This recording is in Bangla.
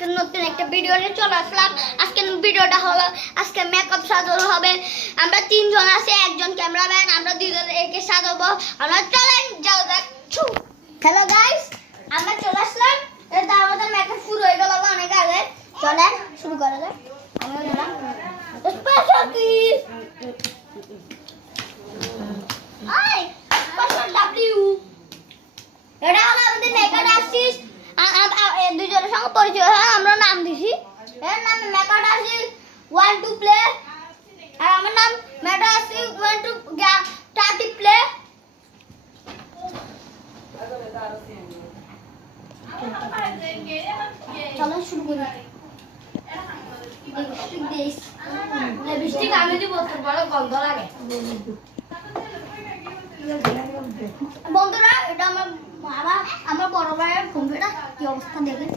আজকে নতুন একটা ভিডিও নিয়ে চলে আসলাম। আজকে ভিডিওটা হলো আজকে মেকআপ সাজানো হবে। আমরা তিনজন আছি, একজন ক্যামেরাম্যান, আমরা দুজন একে সাজাবো। আমরা চলেন যাও যাক। হ্যালো গাইস, আমরা চলে আসলাম। এটা আমাদের মেকআপ শুরু হয়ে গেল অনেক আগে। চলেন শুরু করা যাক। আমরা গেলাম স্পেশাল কি আই স্পেশাল ডাব্লিউ। এটা হলো আমাদের মেকআপ আর্টিস্ট। দুজনের সঙ্গে পরিচয় হয়, আমরা নাম দিছি। এর নাম মেকআপ আর্টিস্ট 1 2 প্লে, আর আমার নাম মেকআপ আর্টিস্ট 1 2 30 প্লে। চলো শুরু করি। লিপস্টিক আমি দিব, তোর বড় গন্ধ লাগে। বন্ধুরা, এটা আমার বড় ভাইয়ের কম্পিউটার। কি অবস্থা দেখেন।